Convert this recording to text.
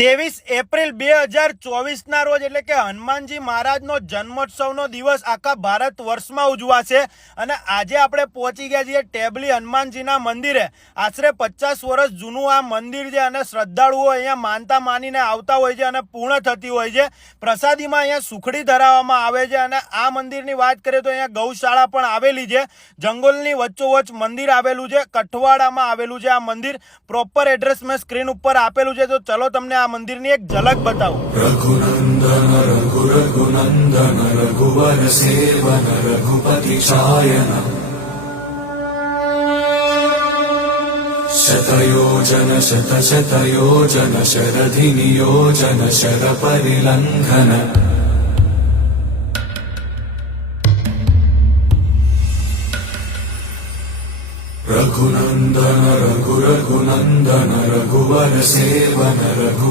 ત્રેવીસ એપ્રિલ બે હજાર ચોવીસના રોજ એટલે કે હનુમાનજી મહારાજનો જન્મોત્સવનો દિવસ આખા ભારત વર્ષમાં ઉજવાશે. અને આજે આપણે પહોંચી ગયા છીએ ટેબલી હનુમાનજીના મંદિરે. આશરે પચાસ વર્ષ જૂનું આ મંદિર છે અને શ્રદ્ધાળુઓ અહીંયા માનતા માનીને આવતા હોય છે અને પૂર્ણ થતી હોય છે. પ્રસાદીમાં અહીંયા સુખડી ધરાવવામાં આવે છે અને આ મંદિરની વાત કરીએ તો અહીંયા ગૌશાળા પણ આવેલી છે. જંગલની વચ્ચોવચ્ચ મંદિર આવેલું છે. કઠવાડામાં આવેલું છે આ મંદિર. પ્રોપર એડ્રેસ મેં સ્ક્રીન ઉપર આપેલું છે. તો ચલો તમને આ મંદિરની એક ઝલક બતાવો રઘુનંદન રઘુ રઘુનંદન રઘુવર સેવન રઘુપતિ છાયન శతయోజన శత శతయోజన శరధి నియోజన శర పరిలంఘన రఘునందన రఘు రఘునందన రఘువర సేవన రఘు